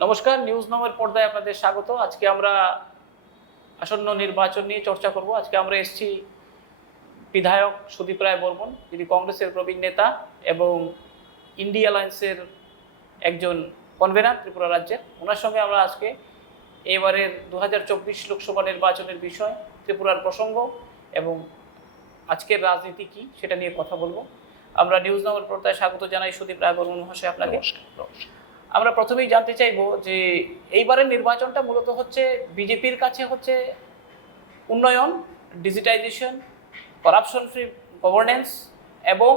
নমস্কার, নিউজ নামের পর্দায় আপনাদের স্বাগত। আজকে আমরা আসন্ন নির্বাচন নিয়ে চর্চা করব। আজকে আমরা এসেছি বিধায়ক সুদীপ রায় বর্মন, যিনি কংগ্রেসের প্রবীণ নেতা এবং ইন্ডিয়া অ্যালায়েন্সের একজন কনভেনার ত্রিপুরা রাজ্যের। ওনার সঙ্গে আমরা আজকে এবারের 2024 লোকসভা নির্বাচনের বিষয়, ত্রিপুরার প্রসঙ্গ এবং আজকের রাজনীতি কী সেটা নিয়ে কথা বলবো। আমরা নিউজ নামের পর্দায় স্বাগত জানাই সুদীপ রায় বর্মন মহাশয় আপনাকে। আমরা প্রথমেই জানতে চাইবো যে এইবারের নির্বাচনটা মূলত হচ্ছে বিজেপির কাছে হচ্ছে উন্নয়ন, ডিজিটাইজেশন, করাপশন ফ্রি গভর্নেন্স এবং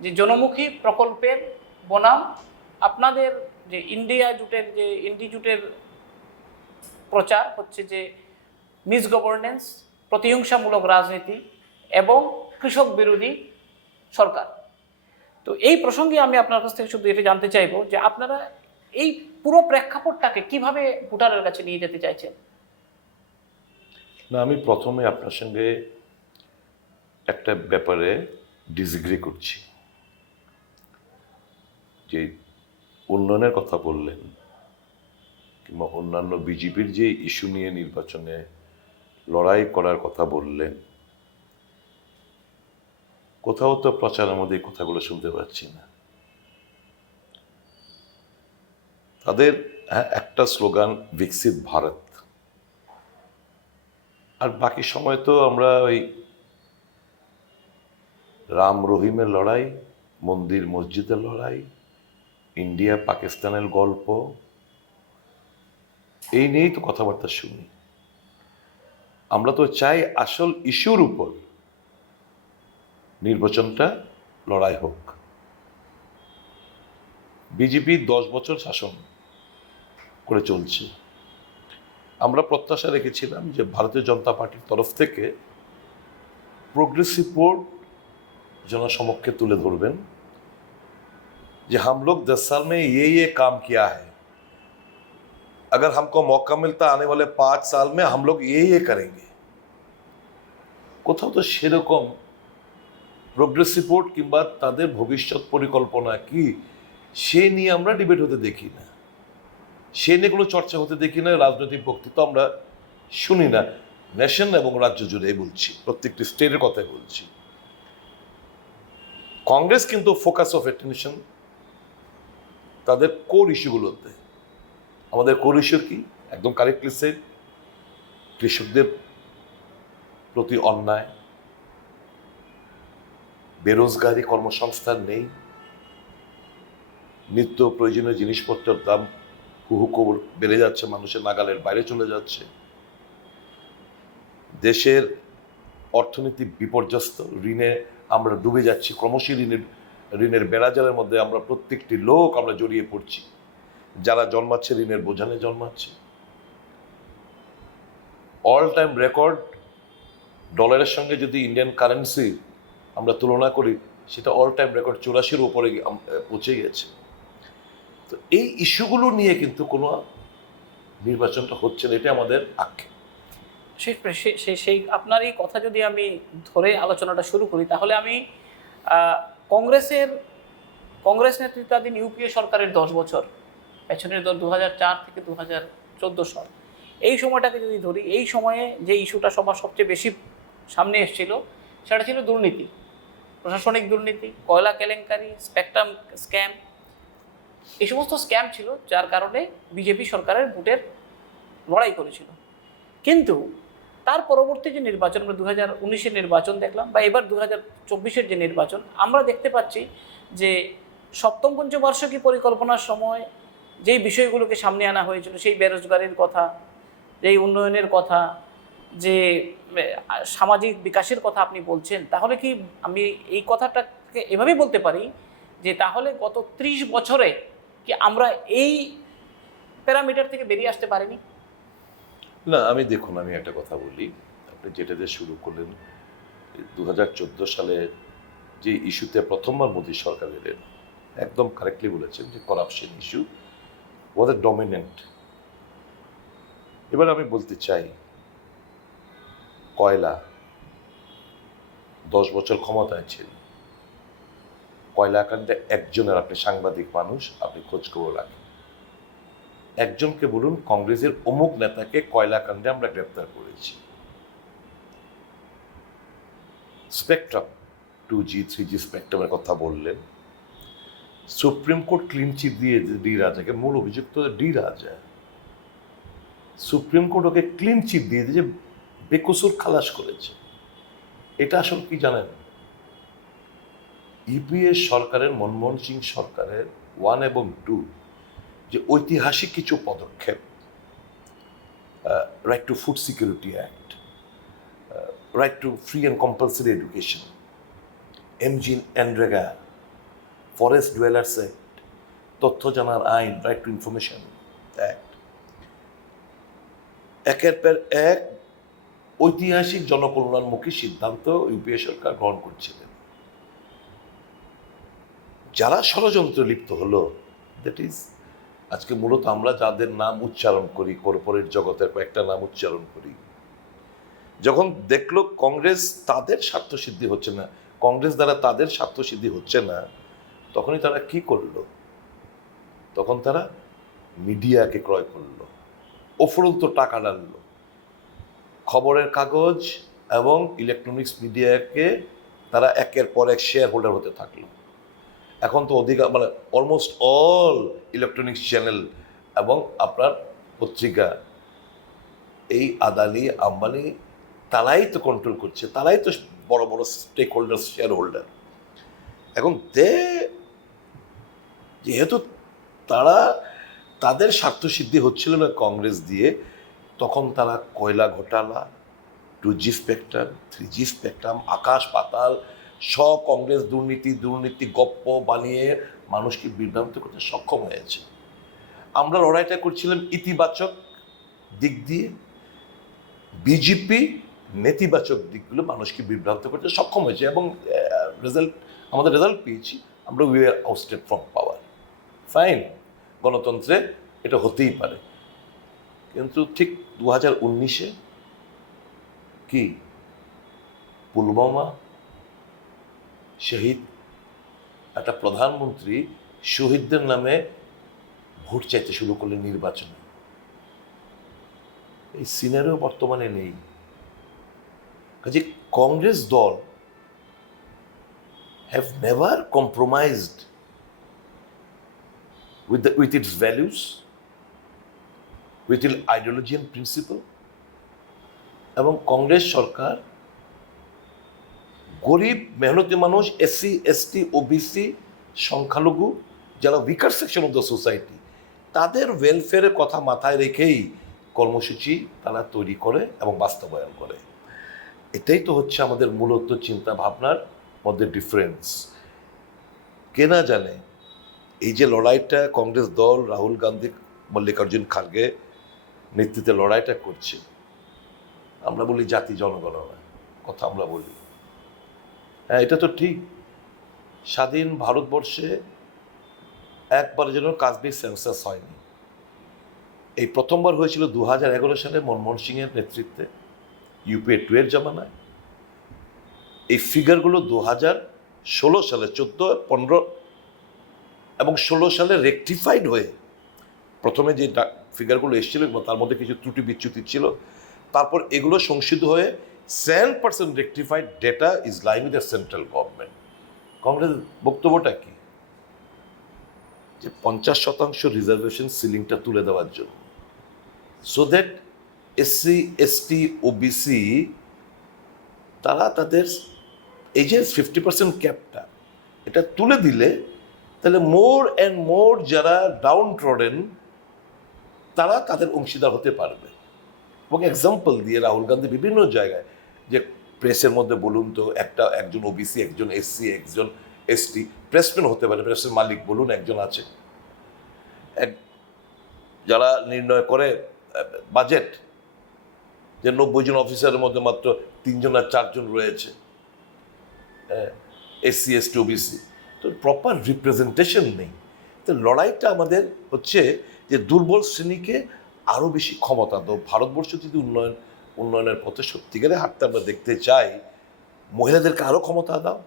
যে জনমুখী প্রকল্পের বনাম আপনাদের যে ইন্ডি জুটের প্রচার হচ্ছে যে মিস গভর্নেন্স, প্রতিহিংসামূলক রাজনীতি এবং কৃষক বিরোধী সরকার। তো এই প্রসঙ্গে আমি আপনার কাছ থেকে শুধু এটা জানতে চাইবো যে আপনারা এই পুরো প্রেক্ষাপটটাকে কিভাবে ভোটারের কাছে নিয়ে যেতে চাইছেন। না, আমি প্রথমে আপনার সঙ্গে একটা ব্যাপারে ডিসএগ্রি করছি। যে উন্নয়নের কথা বললেন কিংবা অন্যান্য বিজেপির যে ইস্যু নিয়ে নির্বাচনে লড়াই করার কথা বললেন, কোথাও তো প্রচারের মধ্যে এই কথাগুলো শুনতে পাচ্ছি না। তাদের একটা স্লোগান বিকশিত ভারত, আর বাকি সময় তো আমরা ওই রাম রহিমের লড়াই, মন্দির মসজিদের লড়াই, ইন্ডিয়া পাকিস্তানের গল্প, এই নিয়েই তো কথাবার্তা শুনি। আমরা তো চাই আসল ইস্যুর উপর নির্বাচনটা লড়াই হোক। বিজেপি 10 বছর শাসন করে চলছে। আমরা প্রত্যাশা রেখেছিলাম যে ভারতীয় জনতা পার্টির তরফ থেকে प्रोग्रेसिव बोर्ड जनसमक्षे तुले धरबेन जे हम लोग 10 साल में ये काम किया है, अगर हमको मौका मिलता आने वाले 5 साल में हम लोग ये करेंगे। कोথাও তো সেরকম प्रोग्रेसिव बोर्ड কিংবা তাদের ভবিষ্যৎ পরিকল্পনা কি সে নিয়ে আমরা ডিবেট হতে দেখি না, সে নিয়ে কোনো চর্চা হতে দেখি না, রাজনৈতিক বক্তৃতা আমরা শুনি না। নেশন এবং রাজ্য জুড়ে বলছি, প্রত্যেকটি স্টেটের কথাই বলছি। কংগ্রেস কিন্তু ফোকাস অফ অ্যাটেনশন তাদের কোর ইস্যুগুলোতে। আমাদের কোর ইস্যু কি? একদম কারেক্টলি সেড, কৃষকদের প্রতি অন্যায়, বেরোজগারি, কর্মসংস্থান নেই, নিত্য প্রয়োজনীয় জিনিসপত্রের দাম হুহু বেড়ে যাচ্ছে, মানুষের নাগালের বাইরে চলে যাচ্ছে, দেশের অর্থনীতি বিপর্যস্ত, ঋণে আমরা ডুবে যাচ্ছি, ক্রমশই ঋণের বেড়াজালের মধ্যে আমরা প্রত্যেকটি লোক আমরা জড়িয়ে পড়ছি। যারা জন্মাচ্ছে ঋণের বোঝানে জন্মাচ্ছে। অল টাইম রেকর্ড ডলারের সঙ্গে যদি ইন্ডিয়ান কারেন্সি আমরা তুলনা করি, সেটা অল টাইম রেকর্ড 84-র উপরে পৌঁছে গেছে। তো এই ইস্যুগুলো নিয়ে কিন্তু কোনো নির্বাচনটা হচ্ছে না, এটা আমাদের আক্ষেপ। সেই আপনার এই কথা যদি আমি ধরে আলোচনাটা শুরু করি, তাহলে আমি কংগ্রেস নেতৃত্বাধীন ইউপিএ সরকারের 10 বছর পেছনের 2004 থেকে 2014 সাল, এই সময়টাকে যদি ধরি, এই সময়ে যে ইস্যুটা সবার সবচেয়ে বেশি সামনে এসেছিল সেটা ছিল দুর্নীতি, প্রশাসনিক দুর্নীতি, কয়লা কেলেঙ্কারি, স্পেকট্রাম স্ক্যাম। এই সমস্ত স্ক্যাম ছিল যার কারণে বিজেপি সরকারের ভোটের লড়াই করেছিল। কিন্তু তার পরবর্তী যে নির্বাচন, আমরা 2019-এর নির্বাচন দেখলাম বা এবার 2024-এর যে নির্বাচন, আমরা দেখতে পাচ্ছি যে সপ্তম পঞ্চবার্ষিকী পরিকল্পনার সময় যেই বিষয়গুলোকে সামনে আনা হয়েছিল, সেই বেরোজগারির কথা, যেই উন্নয়নের কথা, যে সামাজিক বিকাশের কথা আপনি বলছেন, তাহলে কি আমি এই কথাটাকে এভাবেই বলতে পারি যে তাহলে গত 30 বছরে কি আমরা এই প্যারামিটার থেকে বেরিয়ে আসতে পারিনি? না, আমি একটা কথা বলি, আপনি যেটা দিয়ে শুরু করলেন, 2014 সালে যে ইস্যুতে প্রথমবার মোদী সরকার এলেন, একদম কারেক্টলি বলেছেন যে করাপশন ইস্যু ওয়াজ এ ডমিনেন্ট। এবার আমি বলতে চাই, কয়লা 10 বছর ক্ষমতায় ছিল, কয়লা কাণ্ডে একজনের, আপনি সাংবাদিক মানুষ, আপনি খোঁজখবর রাখেন, একজনকে বলুন কংগ্রেসের অমুক নেতাকে কয়লা কাণ্ডে আমরা গ্রেপ্তার করেছি। স্পেকট্রাম 2G 3G স্পেকট্রামের কথা বললেন, সুপ্রিম কোর্ট ক্লিন চিট দিয়ে ডি রাজাকে, মূল অভিযুক্ত ডি রাজা, সুপ্রিম কোর্ট ওকে ক্লিন চিট দিয়ে যে বেকসুর খালাস করেছে। এটা আসলে কি জানেন, ইউপিএ সরকারের, মনমোহন সিং সরকারের 1 এবং 2 যে ঐতিহাসিক কিছু পদক্ষেপ, right to food security act, right two free and compulsory education, MG NREGA, forest dwellers act, তথ্য জানার আইন, রাইট টু ইনফরমেশন অ্যাক্ট, একের পর এক ঐতিহাসিক জনকল্যাণমুখী সিদ্ধান্ত ইউপিএ সরকার গ্রহণ করছিলেন। যারা ষড়যন্ত্র লিপ্ত হলো, দ্যাট ইজ আজকে মূলত আমরা যাদের নাম উচ্চারণ করি, কর্পোরেট জগতের কয়েকটা নাম উচ্চারণ করি, যখন দেখলো কংগ্রেস তাদের স্বার্থসিদ্ধি হচ্ছে না, কংগ্রেস দ্বারা তাদের স্বার্থসিদ্ধি হচ্ছে না, তখনই তারা কি করলো? তখন তারা মিডিয়াকে ক্রয় করলো, অফুরন্ত টাকা ডাললো, খবরের কাগজ এবং ইলেকট্রনিক্স মিডিয়াকে তারা একের পর এক শেয়ার হোল্ডার হতে থাকলো। এখন তো অধিকার মানে অলমোস্ট অল ইলেকট্রনিক্স চ্যানেল এবং আপনার পত্রিকা এই আদানি আম্বানি তারাই তো কন্ট্রোল করছে, তারাই তো বড় বড় স্টেক হোল্ডার, শেয়ার হোল্ডার। এখন যেহেতু তারা তাদের স্বার্থসিদ্ধি হচ্ছিল না কংগ্রেস দিয়ে, তখন তারা কয়লা ঘোটালা, 2G স্পেকট্রাম, 3G স্পেকট্রাম, আকাশ পাতাল সব কংগ্রেস দুর্নীতি গপ্প বানিয়ে মানুষকে বিভ্রান্ত করতে সক্ষম হয়েছে। আমরা লড়াইটা করছিলাম ইতিবাচক দিক দিয়ে, বিজেপি নেতিবাচক দিকগুলো মানুষকে বিভ্রান্ত করতে সক্ষম হয়েছে এবং আমাদের রেজাল্ট পেয়েছি, আমরা we are ousted from power. Fine, গণতন্ত্রে এটা হতেই পারে, কিন্তু ঠিক 2019-এ কি পুলওয়ামা শহীদ একটা প্রধানমন্ত্রী শহীদদের নামে ভোট চাইতে শুরু করলেন নির্বাচনে। এই সিনারিও বর্তমানে নেই। কাজে কংগ্রেস দল have never compromised with its values, with its ideology and principle, এবং কংগ্রেস সরকার গরিব মেহনতি মানুষ, SC ST OBC, সংখ্যালঘু যারা weaker section of the society, তাদের ওয়েলফেয়ারের কথা মাথায় রেখেই কর্মসূচি তারা তৈরি করে এবং বাস্তবায়ন করে। এটাই তো হচ্ছে আমাদের মূলত চিন্তা ভাবনার মধ্যে ডিফারেন্স। কে না জানে এই যে লড়াইটা কংগ্রেস দল রাহুল গান্ধী, মল্লিকার্জুন খার্গে নেতৃত্বে লড়াইটা করছে, আমরা বলি জাতি জনগণনা কথা আমরা বলি, হ্যাঁ এটা তো ঠিক। স্বাধীন ভারতবর্ষে একবার যেন কাশ্মীর সেন্সাস হয়নি, এই প্রথমবার হয়েছিল 2011 সালে মনমোহন সিংয়ের নেতৃত্বে, ইউপিএ 2 এর জামানায়। এই ফিগারগুলো 2016 সালে 14, 15 এবং 16 সালে রেকটিফাইড হয়ে, প্রথমে যে ফিগারগুলো এসেছিল তার মধ্যে কিছু ত্রুটি বিচ্যুতি ছিল, তারপর এগুলো সংশোধিত হয়ে 7% rectified data is lying with the central government. কংগ্রেসের বক্তব্যটা কি? যে 50% রিজার্ভেশন সিলিংটা তুলে দেওয়ার জন্য, so that SC ST OBC তারা তাদের এই যে 50% ক্যাপটা এটা তুলে দিলে তাহলে মোর অ্যান্ড মোর যারা ডাউন ট্রডেন তারা তাদের অংশীদার হতে পারবে। এবং এক্সাম্পল দিয়ে রাহুল গান্ধী বিভিন্ন জায়গায়, যে প্রেসের মধ্যে বলুন তো একজন OBC, একজন SC, একজন ST প্রেসম্যান হতে পারে, প্রেসের মালিক বলুন একজন আছে, যারা নির্ণয় করে বাজেট, যে 90 জন অফিসারের মধ্যে মাত্র 3 জন আর 4 জন রয়েছে SC ST OBC, তো প্রপার রিপ্রেজেন্টেশন নেই। তো লড়াইটা আমাদের হচ্ছে যে দুর্বল শ্রেণীকে আরও বেশি ক্ষমতা দাও। ভারতবর্ষ যদি উন্নয়নের পথে সত্যিকারে হাঁটতে আমরা দেখতে চাই, মহিলাদেরকে আরও ক্ষমতা দাও,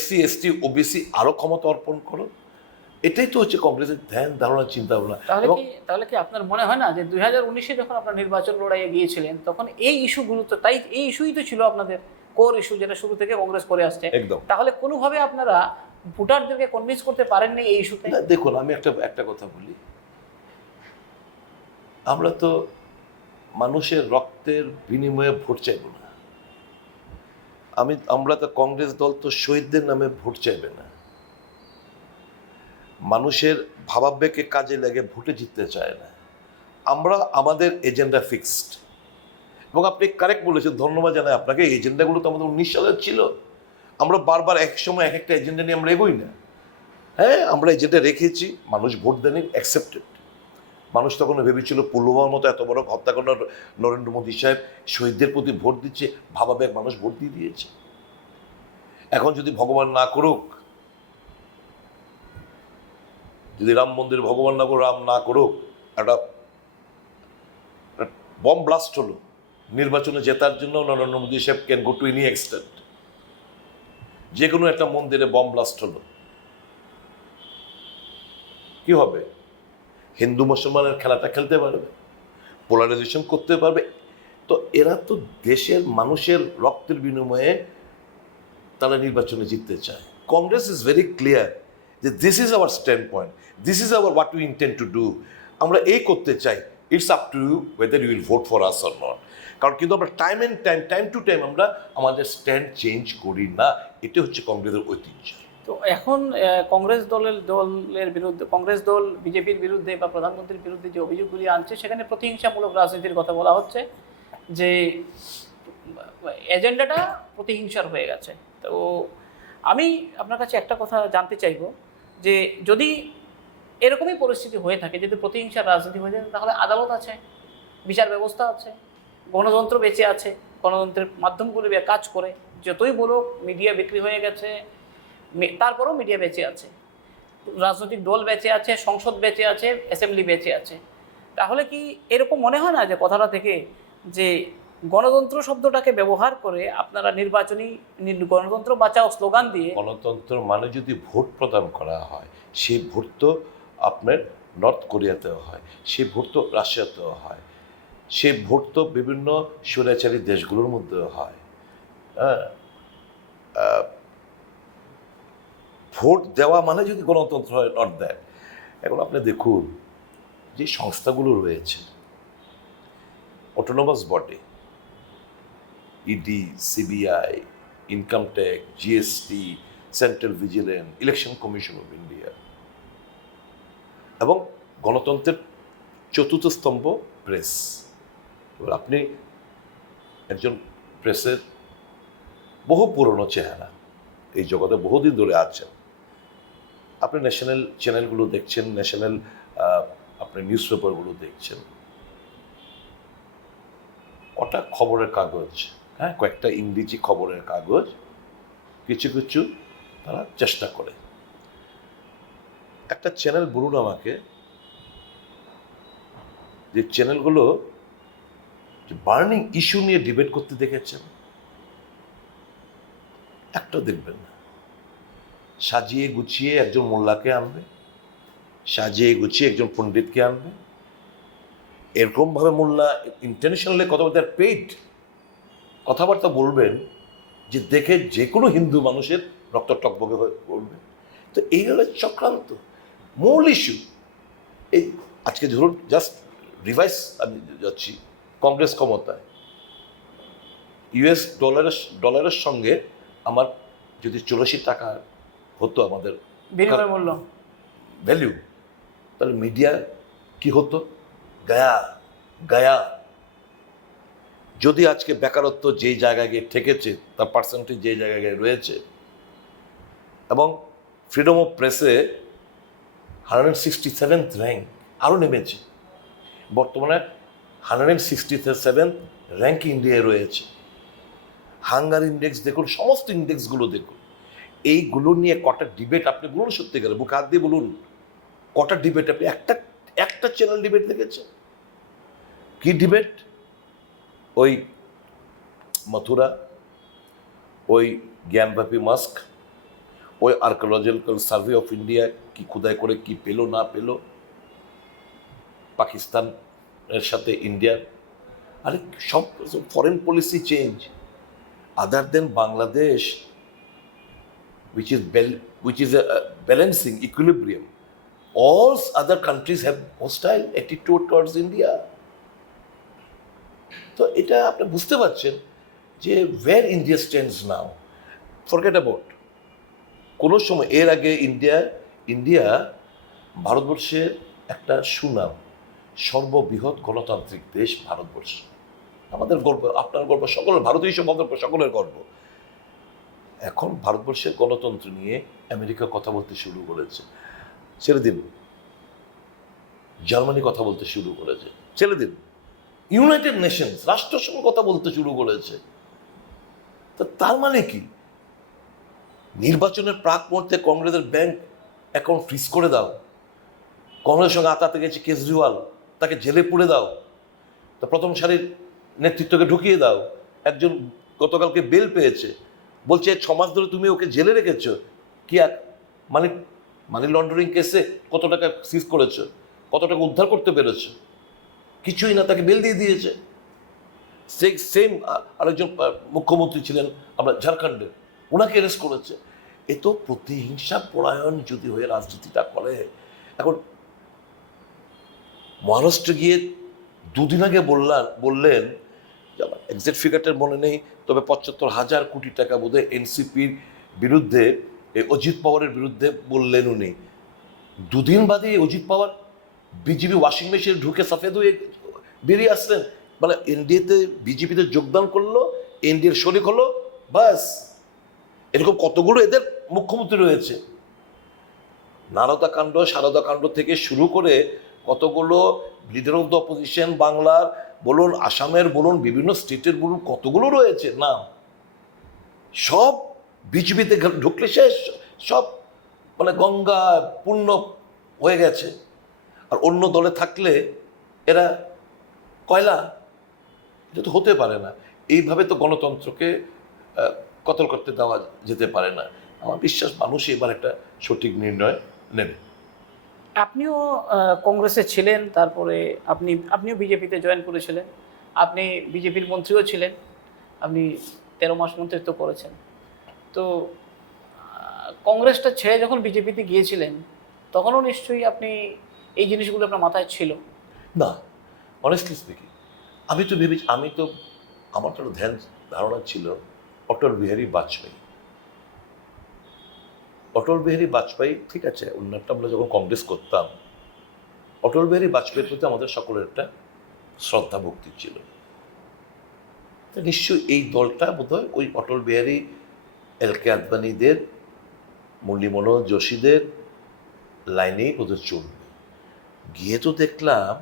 SC ST OBC আরও ক্ষমতা অর্পণ করো, এটাই তো হচ্ছে কংগ্রেসের ধ্যান ধারণা চিন্তা ভাবনা। এবং তাহলে কি আপনার মনে হয় না যে 2019-এ যখন আপনার নির্বাচন লড়াইয়ে গিয়েছিলেন তখন এই ইস্যুগুলো তো এই ইস্যুই তো ছিল আপনাদের কোর ইস্যু, যেটা শুরু থেকে কংগ্রেস করে আসছে। একদম। তাহলে কোনোভাবে আপনারা ভোটারদেরকে কনভিন্স করতে পারেননি এই ইস্যুতে? না, দেখুন আমি একটা কথা বলি, আমরা তো মানুষের রক্তের বিনিময়ে ভোট চাইব না। আমরা তো কংগ্রেস দল তো শহীদদের নামে ভোট চাইবে না, মানুষের ভাবাবেগকে কাজে লাগে ভোটে জিততে চায় না। আমরা আমাদের এজেন্ডা ফিক্সড, এবং আপনি কারেক্ট বলেছেন, ধন্যবাদ জানাই আপনাকে। এজেন্ডাগুলো তো আমাদের 19 সালের ছিল। আমরা বারবার এক সময় এক একটা এজেন্ডা নিয়ে আমরা এগোই না। হ্যাঁ, আমরা এজেন্ডা রেখেছি, মানুষ ভোট দেননি, অ্যাকসেপ্টেড। মানুষ তখন ভেবেছিল পুলওয়ামার মতো এত বড় হত্যাকাণ্ড নরেন্দ্র মোদী সাহেব শহীদদের প্রতি ভোট দিচ্ছে, ভাবাবেগ মানুষ ভোট দিয়ে দিয়েছে। এখন যদি ভগবান না করুক, যদি রাম মন্দির ভগবান না করুক, রাম না করুক, একটা বম ব্লাস্ট হলো নির্বাচনে জেতার জন্য, নরেন্দ্র মোদী সাহেব can go to any extent. যে কোনো একটা মন্দিরে বম ব্লাস্ট হলো, কি হবে? হিন্দু মুসলমানের খেলাটা খেলতে পারবে, পোলারাইজেশন করতে পারবে। তো এরা তো দেশের মানুষের রক্তের বিনিময়ে তারা নির্বাচনে জিততে চায়। কংগ্রেস ইজ ভেরি ক্লিয়ার যে this is our stand point, this is our what we intend to do. আমরা এই করতে চাই, it's up to you whether you will vote for us or not. কারণ কিন্তু আমরা টাইম টু টাইম আমরা আমাদের স্ট্যান্ড চেঞ্জ করি না। এটা হচ্ছে কংগ্রেসের ঐতিহ্য। তো এখন দলের বিরুদ্ধে, কংগ্রেস দল বিজেপির বিরুদ্ধে বা প্রধানমন্ত্রীর বিরুদ্ধে যে অভিযোগগুলি আনছে, সেখানে প্রতিহিংসামূলক রাজনীতির কথা বলা হচ্ছে, যে এজেন্ডাটা প্রতিহিংসার হয়ে গেছে। তো আমি আপনার কাছে একটা কথা জানতে চাইব, যে যদি এরকমই পরিস্থিতি হয়ে থাকে, যদি প্রতিহিংসার রাজনীতি হয়ে যায়, তাহলে আদালত আছে, বিচার ব্যবস্থা আছে, গণতন্ত্র বেঁচে আছে, গণতন্ত্রের মাধ্যমগুলি কাজ করে। যতই বলুক মিডিয়া বিক্রি হয়ে গেছে, তারপরেও মিডিয়া বেঁচে আছে, রাজনৈতিক দল বেঁচে আছে, সংসদ বেঁচে আছে, অ্যাসেম্বলি বেঁচে আছে। তাহলে কি এরকম মনে হয় না যে কথাটা থেকে, যে গণতন্ত্র শব্দটাকে ব্যবহার করে আপনারা গণতন্ত্র বাঁচাও স্লোগান দিয়ে, গণতন্ত্র মানে যদি ভোট প্রদান করা হয়, সেই ভোট তো আপনার নর্থ কোরিয়াতেও হয়, সেই ভোট তো রাশিয়াতেও হয়, সেই ভোট তো বিভিন্ন স্বৈরাচারী দেশগুলোর মধ্যেও হয়। হ্যাঁ, ভোট দেওয়া মানে যদি গণতন্ত্র হয়, নট দ্যাট। এখন আপনি দেখুন যে সংস্থাগুলো রয়েছে, autonomous body, ED, CBI, income tax, GST, central vigilance, election commission of India, এবং গণতন্ত্রের চতুর্থ স্তম্ভ প্রেস। এবার আপনি একজন প্রেসের বহু পুরনো চেহারা, এই জগতে বহুদিন ধরে আছেন, আপনি ন্যাশনাল চ্যানেলগুলো দেখছেন, ন্যাশনাল আপনি নিউজ পেপারগুলো দেখছেন, কটা খবরের কাগজ, হ্যাঁ, কয়েকটা ইংরেজি খবরের কাগজ, কিছু কিছু তারা চেষ্টা করে। একটা চ্যানেল বলুন আমাকে, যে চ্যানেলগুলো বার্নিং ইস্যু নিয়ে ডিবেট করতে দেখেছেন? একটা দেখবেন না। সাজিয়ে গুছিয়ে একজন মোল্লাকে আনবে, সাজিয়ে গুছিয়ে একজন পণ্ডিতকে আনবে, এরকমভাবে মোল্লা ইন্টারন্যাশনালি কথা বলতে পেইড কথাবার্তা বলবেন, যে দেখে যে কোনো হিন্দু মানুষের রক্ত টকবকে হয়ে পড়বে। তো এই হলো চক্রান্ত, মূল ইস্যু। এই আজকে ধরুন জাস্ট রিভাইস আমি যাচ্ছি, কংগ্রেস ক্ষমতায়, ইউএস ডলারের সঙ্গে আমার যদি 84 টাকা হতো আমাদের বিনিময় মূল্য, ভ্যালু, তাহলে মিডিয়া কি হতো? গায়া গায়া। যদি আজকে বেকারত্ব যেই জায়গায় গিয়ে ঠেকেছে, তার পার্সেন্টেজ যেই জায়গায় গিয়ে রয়েছে, এবং ফ্রিডম অফ প্রেসে 167th র্যাঙ্ক, আরও নেমেছে, বর্তমানে 167th র্যাঙ্ক ইন্ডিয়ায় রয়েছে। হাঙ্গার ইন্ডেক্স দেখুন, সমস্ত ইন্ডেক্সগুলো দেখুন, এইগুলো নিয়ে কটা ডিবেট আপনি বলুন, সত্যিকারে বুকে হাত দিয়ে বলুন, কটা ডিবেট আপনি একটা চ্যানেল ডিবেট দেখেছেন? কি ডিবেট? ওই মথুরা, ওই জ্ঞানব্যাপী মাস্ক, ওই আর্কিওলজিক্যাল সার্ভে অফ ইন্ডিয়া কি খোদাই করে কি পেলো না পেলো, পাকিস্তানের সাথে ইন্ডিয়ার, আরে সব foreign policy change, other than Bangladesh which is a balancing equilibrium. All other countries have hostile attitude towards India. তো এটা আপনি বুঝতে পারছেন যে where India stands now. Forget about কোনো সময় এর আগে ইন্ডিয়া ভারতবর্ষের একটা সুনাম, সর্ববৃহৎ গণতান্ত্রিক দেশ ভারতবর্ষ, আমাদের গর্ব, আপনার গর্ব, সকলের, ভারতীয় হিসেবে সকলের গর্ব। এখন ভারতবর্ষের গণতন্ত্র নিয়ে আমেরিকা কথা বলতে শুরু করেছে, ছেড়ে দিন। জার্মানি কথা বলতে শুরু করেছে, ছেড়ে দিন। ইউনাইটেড নেশনস, রাষ্ট্রসংঘ কথা বলতে শুরু করেছে। তো তার মানে কি? নির্বাচনের প্রাক মুহূর্তে কংগ্রেসের ব্যাংক অ্যাকাউন্ট ফ্রিজ করে দাও, কংগ্রেসের সঙ্গে আতাতে গেছে কেজরিওয়াল, তাকে জেলে পুরে দাও, তো প্রথম সারির নেতৃত্বকে ঢুকিয়ে দাও। একজন গতকালকে বেল পেয়েছে, বলছে 6 মাস ধরে তুমি ওকে জেলে রেখেছো, কি মানি লন্ডারিং কেসে কত টাকা সিজ করেছো, কত টাকা উদ্ধার করতে পেরেছো? কিছুই না, তাকে বেল দিয়ে দিয়েছে। সেম আরেকজন মুখ্যমন্ত্রী ছিলেন আমরা ঝাড়খণ্ডের, ওনাকে অ্যারেস্ট করেছে। এ তো প্রতিহিংসা পরায়ণ যদি হয়ে রাজনীতিটা করে। এখন মহারাষ্ট্রে গিয়ে 2 দিন আগে বললেন, আমার এক্সাক্ট ফিগারটার মনে নেই, তবে 75,000 কোটি টাকা বোধহয় এনসিপির বিরুদ্ধে, অজিত পাওয়ারের বিরুদ্ধে বললেন উনি। 2 দিন বাদে অজিত পাওয়ার বিজেপি ওয়াশিং মেশিনে ঢুকে সাফেদ হয়ে বেরিয়ে আসলেন, মানে এনডিএতে বিজেপিতে যোগদান করলো, এনডিএর শরিক হলো, বাস। এরকম কতগুলো এদের মুখ্যমন্ত্রী রয়েছে, নারদা কাণ্ড সারদা কাণ্ড থেকে শুরু করে কতগুলো লিডার অফ দ্য অপোজিশন, বাংলার বলুন, আসামের বলুন, বিভিন্ন স্টেটের বলুন, কতগুলো রয়েছে না, সব বিজেপিতে ঢুকলে শেষ, সব মানে গঙ্গা পূর্ণ হয়ে গেছে। আর অন্য দলে থাকলে এরা কয়লা। এটা তো হতে পারে না, এইভাবে তো গণতন্ত্রকে কতল করতে দেওয়া যেতে পারে না। আমার বিশ্বাস মানুষ এবার একটা সঠিক নির্ণয় নেবে। আপনিও কংগ্রেসে ছিলেন, তারপরে আপনিও বিজেপিতে জয়েন করেছিলেন, আপনি বিজেপির মন্ত্রীও ছিলেন, আপনি 13 মাস মন্ত্রিত্ব করেছেন। তো কংগ্রেসটা ছেড়ে যখন বিজেপিতে গিয়েছিলেন, তখনও নিশ্চয়ই আপনি এই জিনিসগুলো আপনার মাথায় ছিল? না, অনেস্টলি স্পিকিং, আমি তো আমার তো ধারণা ছিল অটল বিহারী বাজপেয়ী। অটল বিহারী বাজপেয়ী, ঠিক আছে, উন্নতটা আমরা যখন কংগ্রেস করতাম, অটল বিহারী বাজপেয়ীর প্রতি আমাদের সকলের একটা শ্রদ্ধা ভক্তি ছিল। তো নিশ্চয়ই এই দলটা বোধহয় ওই অটল বিহারী, এলকে আদবানিদের, মুরলী মনোহর যোশীদের লাইনেই বোধহয় চলবে। গিয়ে তো দেখলাম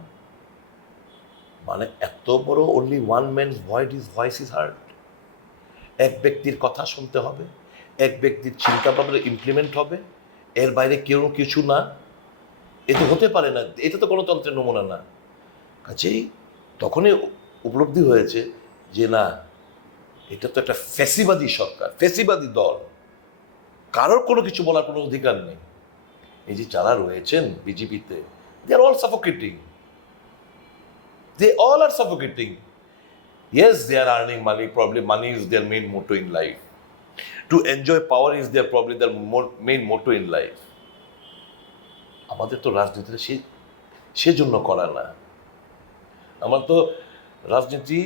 মানে এত বড়, only one man's voice is hard. এক ব্যক্তির কথা শুনতে হবে, এক ব্যক্তির চিন্তা ভাবনা ইমপ্লিমেন্ট হবে, এর বাইরে কেউ কিছু না। এ তো হতে পারে না, এটা তো গণতন্ত্রের নমুনা না। কাজেই তখনই উপলব্ধি হয়েছে যে না, এটা তো একটা ফ্যাসিবাদী সরকার, ফ্যাসিবাদী দল, কারোর কোনো কিছু বলার কোনো অধিকার নেই। এই যে যারা রয়েছেন বিজেপিতে, they are all suffocating, they all are suffocating. Yes, they are earning money, probably money is their main motto in life. To enjoy power is probably their main motto in life. আমাদের তো রাজনীতিটা সেজন্য করা না। আমার তো রাজনীতি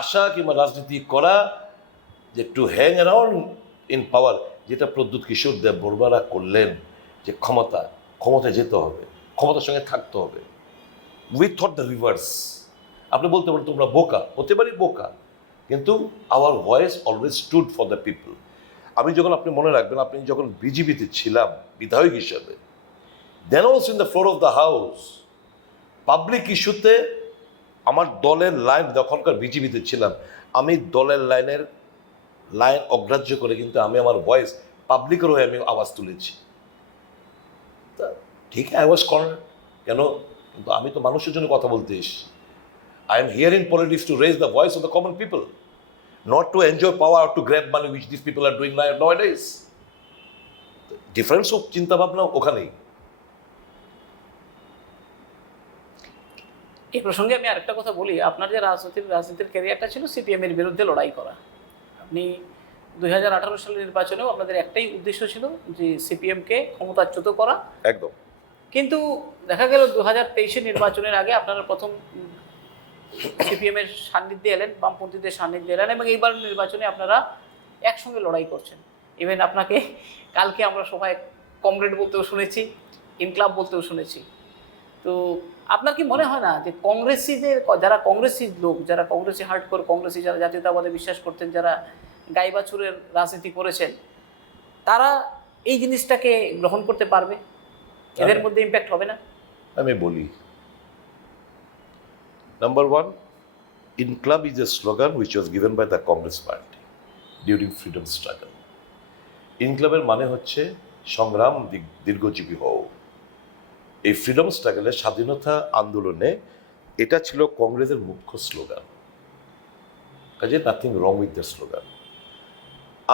আশা কিংবা রাজনীতি করা যে টু হ্যাং অ্যারাউন্ড ইন পাওয়ার, যেটা প্রদ্যুৎ কিশোর দেব বর্মারা করলেন, যে ক্ষমতায় যেতে হবে, ক্ষমতার সঙ্গে থাকতে হবে। We thought the reverse. আপনি বলতে পারেন তোমরা বোকা, হতে পারি বোকা, কিন্তু our voice always stood for the people. আমি যখন, আপনি মনে রাখবেন, আপনি যখন বিজেপিতে ছিলাম বিধায়ক হিসাবে, then also in the floor of the house, public ইস্যুতে আমার দলের লাইন, যখনকার বিজেপিতে ছিলাম, আমি দলের লাইন অগ্রাহ্য করে কিন্তু আমি আমার ভয়েস পাবলিকের হয়ে আমি আওয়াজ তুলেছি। তা ঠিক আই ওয়াজ কর্নার, কেন? কিন্তু আমি তো মানুষের জন্য কথা বলতে এসেছি। I am here in politics to raise the voice of the common people, not to enjoy power or to grab money, which these people are doing nowadays. Difference of চিন্তা ভাবনা ওখানেই। এই প্রসঙ্গে আমি আরেকটা কথা বলি, আপনার যে রাজনীতির ক্যারিয়ারটা ছিল সিপিএম এর বিরুদ্ধে লড়াই করা। আপনি 2018 সালের নির্বাচনেও আপনাদের একটাই উদ্দেশ্য ছিল যে সিপিএমকে ক্ষমতাচ্যুত করা। একদম। কিন্তু দেখা গেল 2023 নির্বাচনের আগে আপনারা প্রথম সিপিএম এর সান্নিধ্যে এলেন, বামপন্থীদের সান্নিধ্যে এলেন, এবং এইবার নির্বাচনে আপনারা একসঙ্গে লড়াই করছেন। ইভেন আপনাকে কালকে আমরা সবাই কমরেড বলতেও শুনেছি, ইনক্লাব বলতেও শুনেছি। তো আপনার কি মনে হয় না যে কংগ্রেসিদের, যারা কংগ্রেসি লোক, যারা কংগ্রেসি হার্ডকোর কংগ্রেসি, যারা জাতীয়তাবাদে বিশ্বাস করতেন, যারা গাই বাছুরের রাজনীতি করেছেন, তারা এই জিনিসটাকে গ্রহণ করতে পারবে? এদের মধ্যে ইম্প্যাক্ট হবে না? আমি বলি, নাম্বার ওয়ান, ইনকলাব is a slogan which was given by the Congress party during freedom struggle. ইনকলাবের মানে হচ্ছে সংগ্রাম দীর্ঘজীবী হও। এই ফ্রিডম স্ট্রাগলের, স্বাধীনতা আন্দোলনে এটা ছিল কংগ্রেসের মুখ্য স্লোগান। কাজে nothing wrong with the slogan.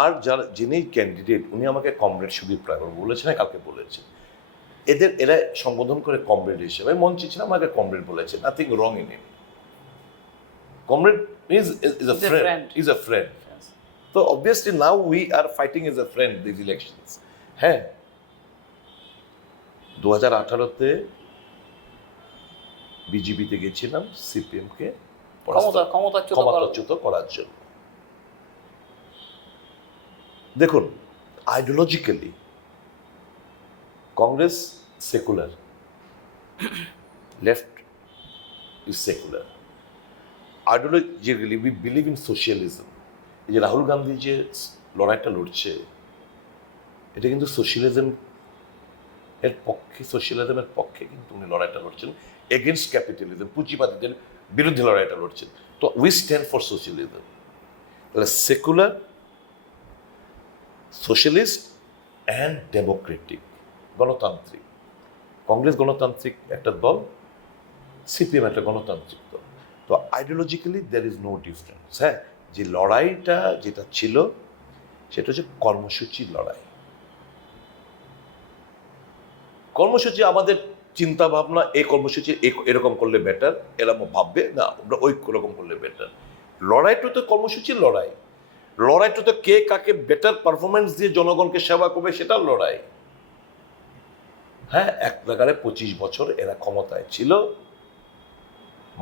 আর যিনি ক্যান্ডিডেট, উনি আমাকে কমরেড সুদীপ রায় বলেছেন, কালকে বলেছেন, এরা সম্বোধন করে কমরেড হিসেবে। মঞ্চে ছিলাম, আমাকে কমরেড বলেছে, nothing wrong in it. Comrade is a friend. Is a friend. Yes. So obviously now we are fighting as a friend these elections. হ্যাঁ, 2018-তে বিজেপিতে গেছিলাম সিপিএমকে ক্ষমতাচ্যুত করার জন্য। দেখুন, ideologically Congress secular, left is secular. Ideologically we believe in socialism. এই যে রাহুল গান্ধী যে লড়াইটা লড়ছে, এটা কিন্তু সোশ্যালিজম এর পক্ষে, সোশ্যালিজমের পক্ষে কিন্তু উনি লড়াইটা লড়ছেন, এগেনস্ট ক্যাপিটালিজম, পুঁজিবাদীদের বিরুদ্ধে লড়াইটা লড়ছেন। তো উই স্ট্যান্ড ফর সোশ্যালিজম। তাহলে সেকুলার, সোশ্যালিস্ট অ্যান্ড ডেমোক্রেটিক, গণতান্ত্রিক। কংগ্রেস গণতান্ত্রিক একটা দল, সিপিএম একটা গণতান্ত্রিক দল। তো ideologically there is no difference. হ্যাঁ, যে লড়াইটা যেটা ছিল সেটা হচ্ছে কর্মসূচির লড়াই। কর্মসূচি আমাদের চিন্তা ভাবনা, এই কর্মসূচি এরকম করলে বেটার, এরা ভাববে না আমরা ওই রকম করলে বেটার। লড়াইটা তো কর্মসূচির লড়াই। লড়াইটা তো কে কাকে বেটার পারফরমেন্স দিয়ে জনগণকে সেবা করবে, সেটার লড়াই। হ্যাঁ, এক প্রকারে 25 বছর এরা ক্ষমতায় ছিল,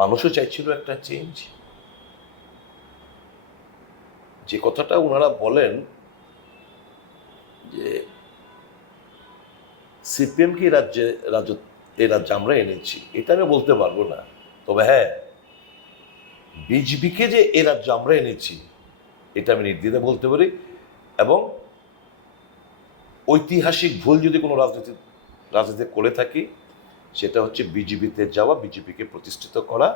মানুষও চাইছিল একটা চেঞ্জ। যে কথাটা ওনারা বলেন যে সিপিএম কি এই রাজ্যে আমরা এনেছি, এটা আমি বলতে পারবো না। তবে হ্যাঁ, বিজেপিকে যে এ রাজ্যে আমরা এনেছি এটা আমি নির্দ্বিধায় বলতে পারি। এবং ঐতিহাসিক ভুল যদি কোনো রাজনীতি করে থাকি, সেটা হচ্ছে বিজেপিতে যাওয়া, বিজেপিকে প্রতিষ্ঠিত করা,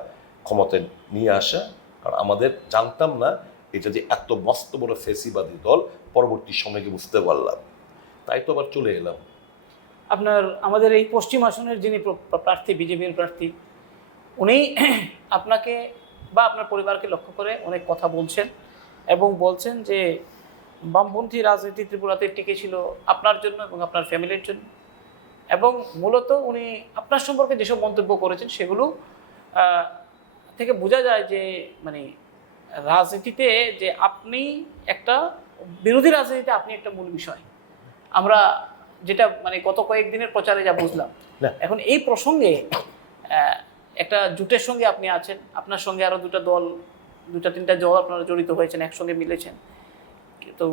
ক্ষমতায় নিয়ে আসা। কারণ আমাদের জানতাম না এটা যে এত মস্ত বড় ফেসিবাদী দল, পরবর্তী সময়ে গিয়ে বুঝতে পারলাম, তাই তো আবার চলে এলাম। আপনার আমাদের এই পশ্চিম আসনের যিনি প্রার্থী, বিজেপির প্রার্থী, উনি আপনাকে বা আপনার পরিবারকে লক্ষ্য করে অনেক কথা বলছেন এবং বলছেন যে বামপন্থী রাজনীতি ত্রিপুরাতে টিকে ছিল আপনার জন্য এবং আপনার ফ্যামিলির জন্য। এবং মূলত উনি আপনার সম্পর্কে যেসব মন্তব্য করেছেন সেগুলো থেকে বোঝা যায় যে মানে রাজনীতিতে যে আপনি একটা বিরোধী রাজনীতিতে আপনি একটা মূল বিষয়। আমরা যেটা মানে গত কয়েকদিনের প্রচারে যা বুঝলাম, এখন এই প্রসঙ্গে একটা জোটের সঙ্গে আপনি আছেন, আপনার সঙ্গে আরও দুটা তিনটা দল আপনারা জড়িত হয়েছেন, একসঙ্গে মিলেছেন। তো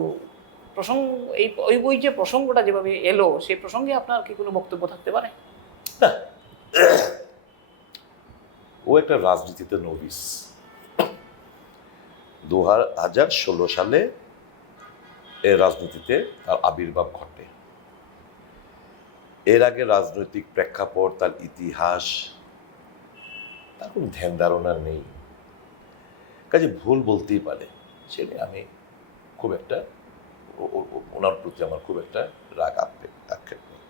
ওই যে প্রসঙ্গটা যেভাবে এলো, সেই প্রসঙ্গে আপনার কি কোনো বক্তব্য থাকতে পারে? না, ও একটা রাজনীতিতে নভিস। 2016 সালে এ রাজনীতিতে তার আবির্ভাব ঘটে। এর আগে রাজনৈতিক প্রেক্ষাপট, তার ইতিহাস, তার কোনো ধ্যান ধারণা নেই। কাজে ভুল বলতেই পারে, সেটা আমি খুব একটা ওনার প্রতি আমার খুব একটা রাগ আক্ষেপ নেই।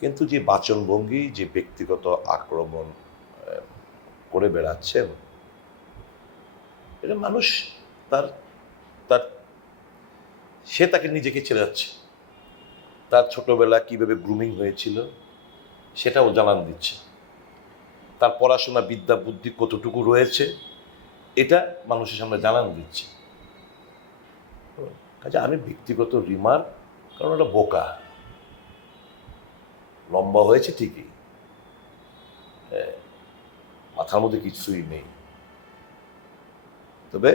কিন্তু যে বাচনভঙ্গি, যে ব্যক্তিগত আক্রমণ করে বেড়াচ্ছেন, এটা মানুষ তার সে তাকে নিজেকে ছেড়ে যাচ্ছে। তার ছোটবেলা কিভাবে গ্রুমিং হয়েছিল সেটাও জানান দিচ্ছে। তার পড়াশোনা বিদ্যা বুদ্ধি কতটুকু রয়েছে এটা মানুষের সামনে জানান দিচ্ছে। কাজে আমি ব্যক্তিগত রিমার্ক, কারণ ওটা বোকা, লম্বা হয়েছে ঠিকই, মাথার মধ্যে কিছুই নেই। তবে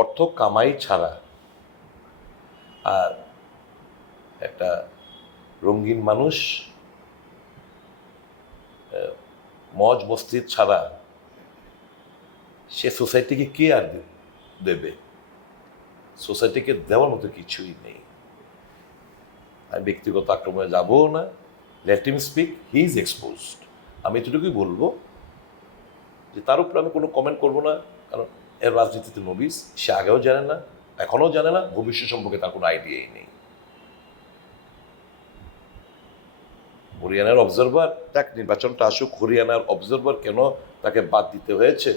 অর্থ কামাই ছাড়া আর একটা রঙিন মানুষ মজ মস্তিদ ছাড়া সে সোসাইটিকে কে আর দেবে? সোসাইটিকে দেওয়ার মতো কিছুই নেই। আমি ব্যক্তিগত আক্রমণে যাবো না, let him speak, he is exposed. আমি এতটুকুই বলবো যে তার উপরে আমি কোনো কমেন্ট করবো না, কারণ এর রাজনীতিতে নবিস, সে আগেও জানে না, এখনও জানে না, ভবিষ্যৎ সম্পর্কে তার কোনো আইডিয়াই নেই। হরিয়ানার অবজারভার, দেখ নির্বাচনটা আসুক, হরিয়ানার অবজারভার কেন তাকে বাদ দিতে হয়েছে,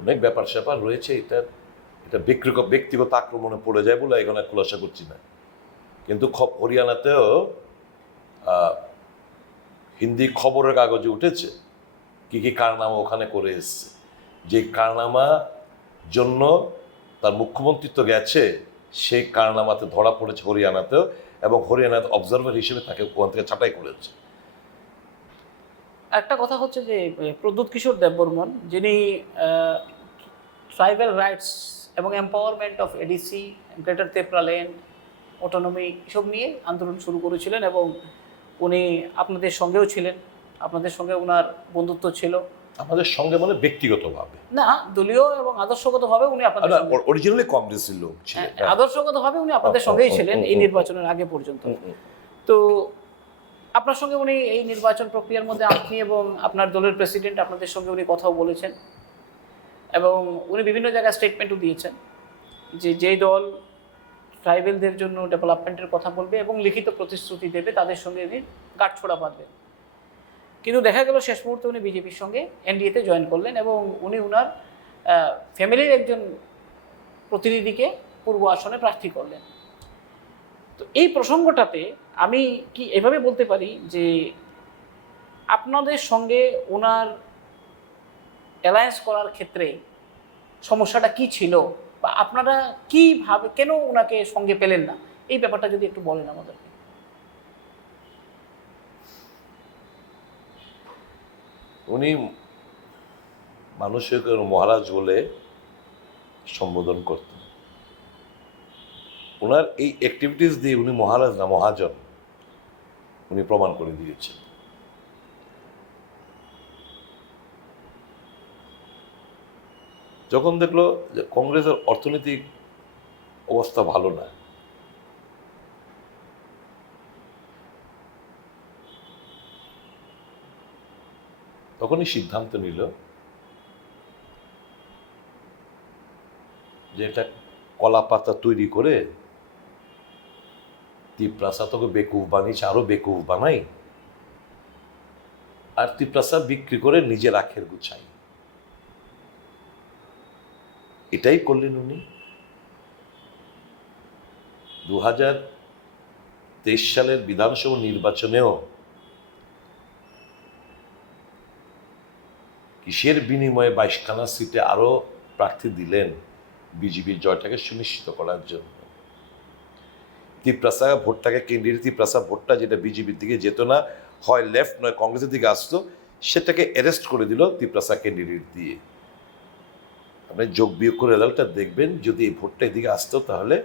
অনেক ব্যাপার স্যাপার রয়েছে। এটা ব্যক্তিগত আক্রমণে পড়ে যায় বলে এখানে খুলাসা করছি না। কিন্তু হরিয়ানাতেও হিন্দি খবরের কাগজে উঠেছে কি কি কারনামা ওখানে করে এসছে, যে কারনামা জন্য তার মুখ্যমন্ত্রিত্ব গেছে, সেই কারনামাতে ধরা পড়েছে হরিয়ানাতেও, এবং হরিয়ানাতে অবজারভার হিসেবে তাকে ওখান থেকে ছাঁটাই করেছে। একটা কথা হচ্ছে যে প্রদ্যুৎ কিশোর দেববর্মন, যিনি ট্রাইবাল রাইটস এবং empowerment of ADC, greater Tipraland, autonomy, এসব নিয়ে আন্দোলন শুরু করেছিলেন, এবং উনি আপনাদের সঙ্গেও ছিলেন, আপনাদের সঙ্গে ওনার বন্ধুত্ব ছিল। আমাদের সঙ্গে মানে ব্যক্তিগতভাবে না, দলীয় এবং আদর্শগতভাবে উনি আপনাদের সঙ্গে, অরিজিনালি কংগ্রেসের লোক ছিলেন, আদর্শগতভাবে উনি আপনাদের সঙ্গেই ছিলেন এই নির্বাচনের আগে পর্যন্ত। তো আপনার সঙ্গে উনি এই নির্বাচন প্রক্রিয়ার মধ্যে, আপনি এবং আপনার দলের প্রেসিডেন্ট, আপনাদের সঙ্গে উনি কথাও বলেছেন, এবং উনি বিভিন্ন জায়গায় স্টেটমেন্টও দিয়েছেন যে যেই দল ট্রাইবেলদের জন্য ডেভেলপমেন্টের কথা বলবে এবং লিখিত প্রতিশ্রুতি দেবে, তাদের সঙ্গে উনি গাঁটছড়া বাঁধবেন। কিন্তু দেখা গেল শেষ মুহূর্তে উনি বিজেপির সঙ্গে এনডিএতে জয়েন করলেন, এবং উনি ওনার ফ্যামিলির একজন প্রতিনিধিকে পূর্ব আসনে প্রার্থী করলেন। তো এই প্রসঙ্গটাতে আমি কি এভাবে বলতে পারি যে আপনাদের সঙ্গে ওনার অ্যালায়েন্স করার ক্ষেত্রে সমস্যাটা কি ছিল, বা আপনারা কীভাবে, কেন ওনাকে সঙ্গে পেলেন না, এই ব্যাপারটা যদি একটু বলেন আমাদেরকে। উনি মানুষকে মহারাজ বলে সম্বোধন করতেন। ওনার এই অ্যাক্টিভিটিস দিয়ে উনি মহারাজ না, মহাজন, উনি প্রমাণ করে দিয়েছেন। যখন দেখলো যে কংগ্রেসের অর্থনৈতিক অবস্থা ভালো না, তখনই সিদ্ধান্ত নিল যে একটা কলা পাতা তৈরি করে তিপ্রাসা তোকে বেকুফ বানিয়েছে, আরো বেকুফ বানাই, আর তিপ্রাসা বিক্রি করে নিজের আখের গুছাই। এটাই করলেন উনি। 2023 সালের বিধানসভা নির্বাচনেও কিসের বিনিময়ে 22খানা সিটে আরো প্রার্থী দিলেন? বিজেপির জয়টাকে সুনিশ্চিত করার জন্য। তিপ্রাসা ভোটটাকে, কেন্দ্রীয় তিপ্রাসা ভোটটা যেটা বিজেপির দিকে যেত না, হয় লেফট নয় কংগ্রেসের দিকে আসতো, সেটাকে অ্যারেস্ট করে দিল তিপ্রাসা ক্যান্ডিডেট দিয়ে। আপনি যোগ বিয়োগ করে রেজাল্টটা দেখবেন, যদি এই ভোটটা এদিকে আসতো তাহলে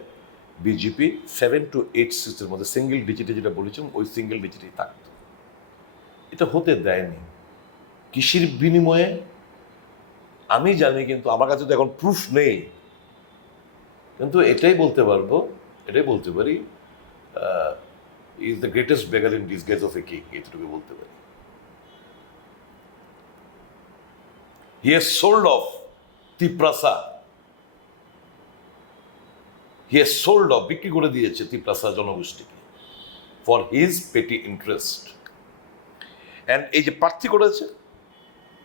বিজেপি 7 to 8 সিটের মধ্যে সিঙ্গেল ডিজিটে, যেটা বলেছেন ওই সিঙ্গেল ডিজিটেই থাকতো। এটা হতে দেয়নি। কৃষির বিনিময়ে আমি জানি, কিন্তু আমার কাছে তো এখন প্রুফ নেই, কিন্তু এটাই বলতে পারি is the greatest বেগার in disguise of a king, এটুকু বলতে পারি। He has sold of Tiprasa, he has sold of, বিক্রি করে দিয়েছে তিপ্রাসা জনগোষ্ঠীকে ফর হিজ পেটি ইন্টারেস্ট। অ্যান্ড এই যে প্রার্থী করেছে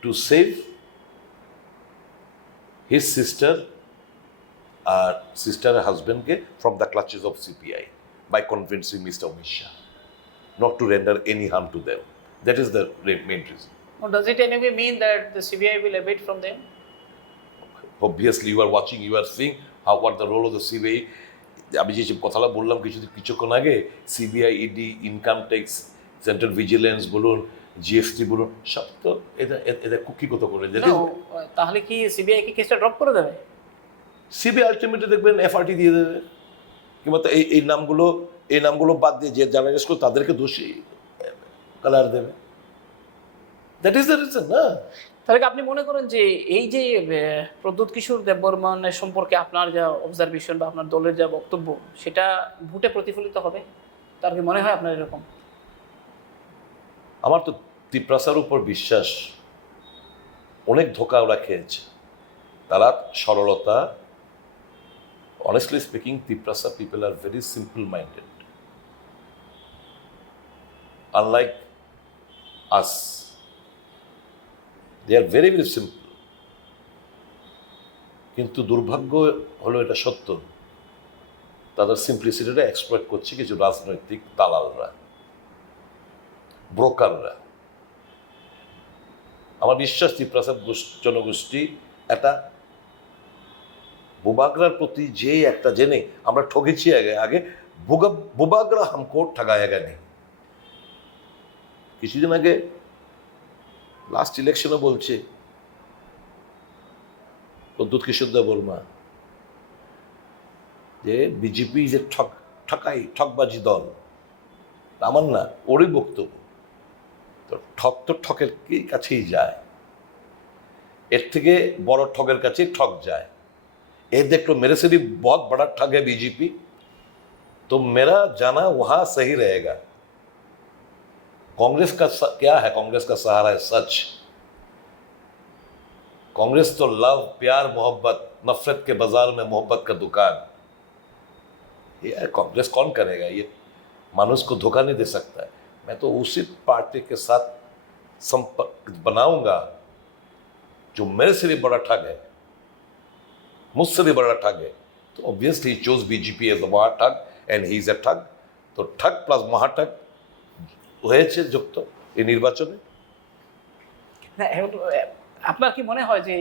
টু সেভ হিজ সিস্টার আর সিস্টারের হাজব্যান্ডকে from the clutches of CPI, by convincing Mr. Amit Shah not to render any harm to them. That is the main reason. Or does it anyway mean that the CBI will abate from them? Obviously, you are watching, you are seeing what the role of the CBI. আমি যে কথাটা বললাম কিছুক্ষণ আগে, CBI, ED, income tax, central vigilance বলুন, GST বলুন, সব তো এটা কুক্ষিগত করে দেবে। No, তাহলে কি সিবিআই কি কেসটা ড্রপ করে দেবে? সিবিআই আলটিমেটলি দেখবেন এফআরটি দিয়ে দেবে, কিংবা তো এই নামগুলো বাদ দিয়ে যে যারা অ্যারেস্ট করে তাদেরকে দোষী কালার দেবে। দ্যাট ইজ দ্য রিজন না। তাহলে কি আপনি মনে করেন যে এই যে প্রদ্যুৎ কিশোর দেববর্মনের সম্পর্কে আপনার যা অবজারভেশন বা আপনার দলের যা বক্তব্য সেটা ভোটে প্রতিফলিত হবে? তার কি মনে হয় আপনার এরকম? আমার তো তিপ্রাসার উপর বিশ্বাস, অনেক ধোকা ওরা খেয়েছে, তারা সরলতা, honestly speaking, Tiprasa people are very simple-minded. Unlike us, they are very, very simple. কিন্তু দুর্ভাগ্য হলো এটা সত্য, তাদের সিম্পলিসিটিটা এক্সপ্লয়েট করছে কিছু রাজনৈতিক দালালরা, ব্রোকাররা। আমার বিশ্বাস তিপ্রাসাদ জনগোষ্ঠী একটা বুবাগরার প্রতি যে একটা জেনে আমরা ঠকেছি আগে বুবাগরা হামকো ঠগায়েগা নেই। কিছুদিন আগে লাস্ট ইলেকশনে বলছে প্রদ্যুৎ কিশোর দেববর্মা যে বিজেপি যে ঠকবাজি দল, আমার না, ওরই বক্তব্য। তো ঠক তো ঠকের কাছেই যায়, এর থেকে বড় ঠকের কাছেই ঠক যায়। ये देख लो, मेरे से भी बहुत बड़ा ठग है बीजेपी, तो मेरा जाना वहां सही रहेगा। कांग्रेस का क्या है? कांग्रेस का सहारा है सच। कांग्रेस तो लव, प्यार, मोहब्बत, नफरत के बाजार में मोहब्बत का दुकान। ये कांग्रेस कौन करेगा? ये मानुष को धोखा नहीं दे सकता है। मैं तो उसी पार्टी के साथ संपर्क बनाऊंगा जो मेरे से भी बड़ा ठग है, मुझसे भी बड़ा ठग है। तो obviously he chose BJP as a mahathug and he is a thug. तो ठग प्लस महाठग হয়েছে যুক্ত এই নির্বাচনে। না, আপনার কি মনে হয় যে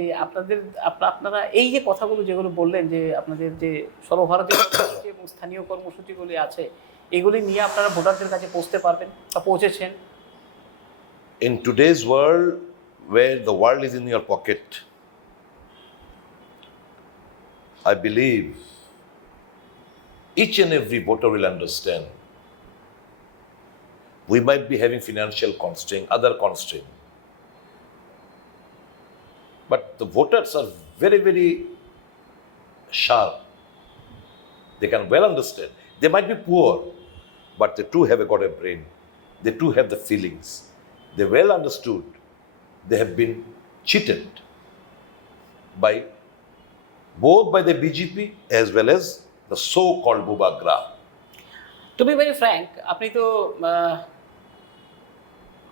আপনারা এই যে কথাগুলো যেগুলো বললেন যে আপনাদের যে সর্বভারতীয় কর্মসূচি এবং স্থানীয় কর্মসূচিগুলি আছে, এগুলি নিয়ে আপনারা ভোটারদের কাছে পৌঁছতে পারবেন বা পৌঁছেছেন? In today's world where the world is in your pocket, I believe each and every voter will understand. We might be having financial constraint, other constraint, but the voters are very, very sharp. They can well understand. They might be poor, but they too have got a brain. They too have the feelings. They well understood. They have been cheated by both by the BJP as well as the so-called Bubagra. To be very frank, আপনি তো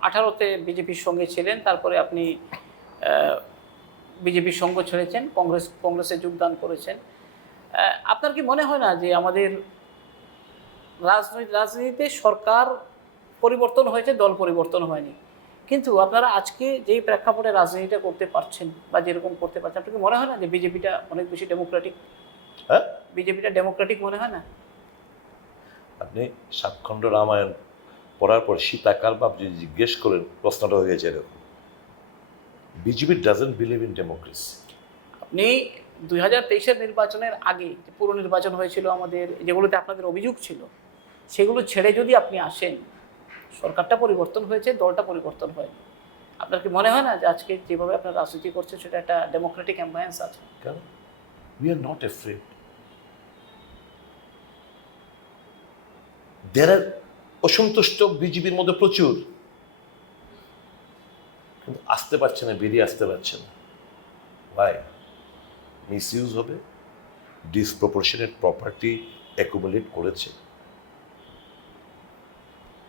18তে বিজেপির সঙ্গে ছিলেন, তারপরে আপনি বিজেপির সঙ্গ ছেড়েছেন, কংগ্রেসে যোগদান করেছেন। আপনার কি মনে হয় না যে আমাদের রাজনীতিতে সরকার পরিবর্তন হয়েছে, দল পরিবর্তন হয়নি? কিন্তু আপনারা আজকে যেই প্রেক্ষাপটে রাজনীতিটা করতে পারছেন বা যেরকম করতে পারছেন, আপনার কি মনে হয় না যে বিজেপিটা অনেক বেশি ডেমোক্রেটিক? হ্যাঁ, বিজেপিটা ডেমোক্রেটিক মনে হয় না? আপনি সাতখণ্ড রামায়ণ পড়ার পর সীতাকার বাপ যদি জিজ্ঞেস করেন, প্রশ্নটা হয়ে গেছে এরকম। BJP doesn't believe in democracy. আপনি 2023-এর নির্বাচনের আগে যে পুরো নির্বাচন হয়েছিল আমাদের, যেগুলোতে আপনাদের অভিযোগ ছিল, সেগুলো ছেড়ে যদি আপনি আসেন, সরকারটা পরিবর্তন হয়েছে, দলটা পরিবর্তন হয়নি। আপনার কি মনে হয় না যে আজকে যেভাবে আপনার রাজনীতি করছে সেটা একটা ডেমোক্রেটিক অ্যাম্বায়েন্স আছে? কেন? We are not afraid. There are অসন্তুষ্ট বিজেপির মধ্যে প্রচুর, কিন্তু আসতে পারছে না, বেরিয়ে আসতে পারছে না। ভাই, মিসইউজ হবে, ডিসপ্রপোর্শনেট প্রপার্টি অ্যাকুমুলেট করেছে।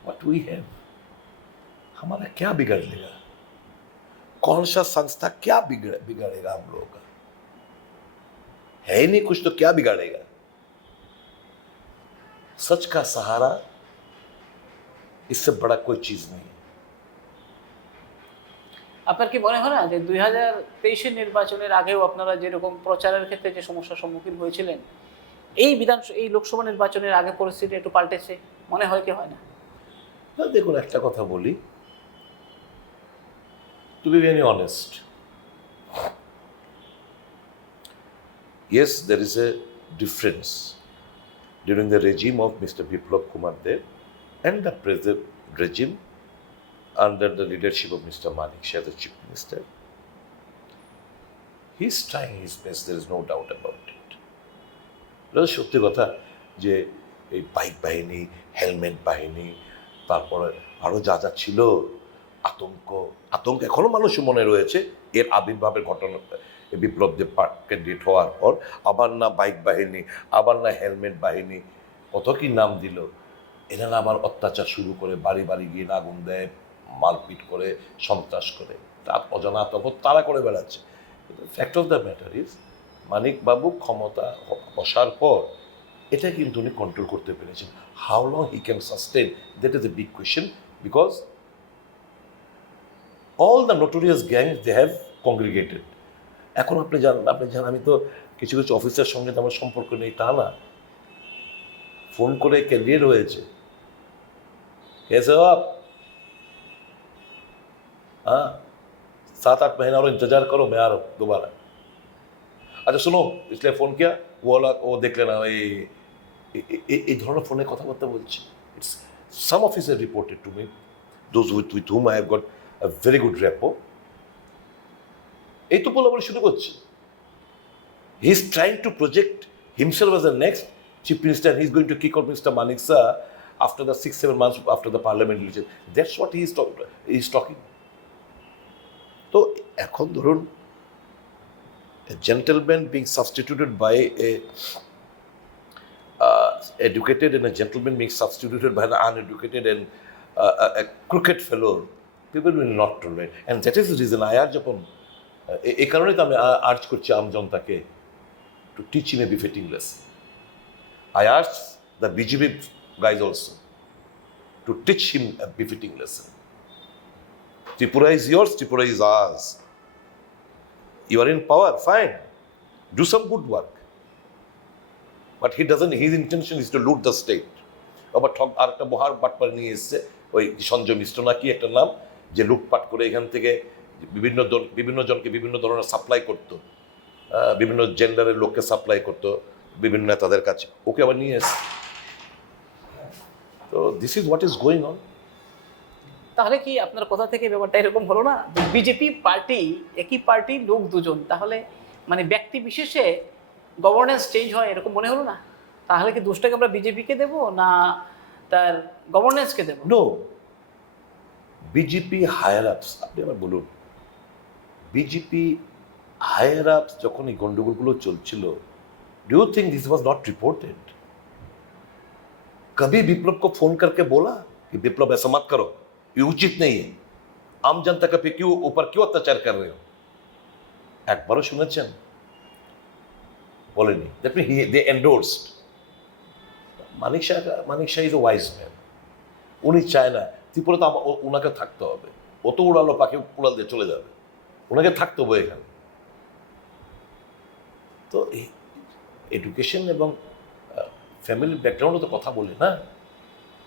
व्हाट वी हैव, हमारा क्या बिगड़ लेगा? कौन सा संस्था क्या बिगाड़ेगा हम लोगों का? है ही नहीं कुछ, तो क्या बिगाड़ेगा? सच का सहारा इससे बड़ा कोई चीज नहीं है। আপনার কি মনে হয় না যে 2023-এর নির্বাচনের আগেও আপনারা যেরকম প্রচারের ক্ষেত্রে যে সমস্যার সম্মুখীন হয়েছিলেন, এই লোকসভা নির্বাচনের আগে পরিস্থিতি একটু পাল্টেছে? মনে হয় কি হয় না? না, দেখুন একটা কথা বলি, to be very honest, yes, there is a difference during the regime of Mr. Biplab Kumar Dev and the present regime under the leadership of Mr. Manik Shah, the Chief Minister. He's trying his best, there is no doubt about it. এটা সত্যি কথা যে এই bike বাহিনী, helmet বাহিনী, তারপরে আরও যা যা ছিল, আতঙ্ক এখনো মানুষের মনে রয়েছে। এর আবির্ভাবের ঘটনা, বিপ্লব দেব ক্যান্ডিডেট হওয়ার পর আবার না বাইক বাহিনী, আবার না হেলমেট বাহিনী, কত কি নাম দিল। এরা না আবার অত্যাচার শুরু করে, বাড়ি বাড়ি গিয়ে আগুন দেয়, মারপিট করে, সন্ত্রাস করে, তার অজানা আতঙ্ক তারা করে বেড়াচ্ছে। Fact of the matter is, Manik babu ক্ষমতা বসার পর এটা কিন্তু উনি কন্ট্রোল করতে পেরেছেন। How long he can sustain, that is a big question, because all the notorious gang they have congregated. এখন আপনি জানেন আমি তো কিছু কিছু অফিসার সঙ্গে তো আমার সম্পর্ক নেই তা না, ফোন করে ক্যান্ডিডেট হয়েছে, कैसे हो आप, हाँ 7-8 महीना और इंतजार करो, मैं आ रहा हूँ दोबारा। अच्छा सुनो, इसलिए फोन किया, वो वाला वो देख लेना, এই ধরনের ফোনে কথাবার্তা বলছি। It's some officer reported to me, those with whom I have got a very good rapport. এই তো বলে বলে শুরু করছে। He is trying to project himself as the next chief minister, he is going to kick out mister Manik Saha after the 6-7 months after the parliament election. That's what he is talking. তো এখন ধরুন, a gentleman being substituted by a educated and a gentleman being substituted by an uneducated and a crooked fellow, people will not tolerate. And that is the reason I urge upon, এই কারণে তো আমি urge করছি আম জনতাকে, to teach him a befitting lesson. I ask the BJP guys also to teach him a befitting lesson. Tripura is yours, Tripura is ours. You are in power, fine. Do some good work. But he doesn't, his intention is to loot the state. আবার ঠক আর একটা বহার বাটপার নিয়ে এসছে, ওই সঞ্জয় মিশ্র নাকি একটা নাম, যে লুটপাট করে এখান থেকে বিভিন্ন জনকে বিভিন্ন ধরনের সাপ্লাই করতো, বিভিন্ন জেন্ডারের লোককে সাপ্লাই করতো বিভিন্ন নেতাদের কাছে, ওকে আবার নিয়ে এসছে। তো this is what is going on. তাহলে কি আপনার কথা থেকে ব্যাপারটা এরকম হলো না, বিজেপি পার্টি, একই পার্টির লোক দুজন, তাহলে মানে ব্যক্তি বিশেষে গভর্নেন্স চেঞ্জ হয় এরকম মনে হলো না? তাহলে কি দোষটাকে আমরা বিজেপিকে দেবো না তার গভর্নেন্সকে দেবো? নো, বিজেপি হায়ার আপস, আপনি আবার বলুন, বিজেপি হায়ার আপস যখন এই গন্ডগোলগুলো চলছিল, do you think this was not reported? कभी विप्लव को फोन करके बोला कि विप्लव ऐसा मत करो, ये उचित नहीं है, आम जनता के ऊपर क्यों अत्याचार कर रहे हो? একবারও শুনেছেন? বলেনি। That mean they endorsed. Manik Saha is a wise man. উনি চায় না ত্রিপুরাতে ওনাকে থাকতে হবে, অত উড়ালো পাখি উড়াল দিয়ে চলে যাবে, ওনাকে থাকতে হবে এখানে। তো এডুকেশন এবং फैमिली बैकग्राउंड तो কথা বলে না,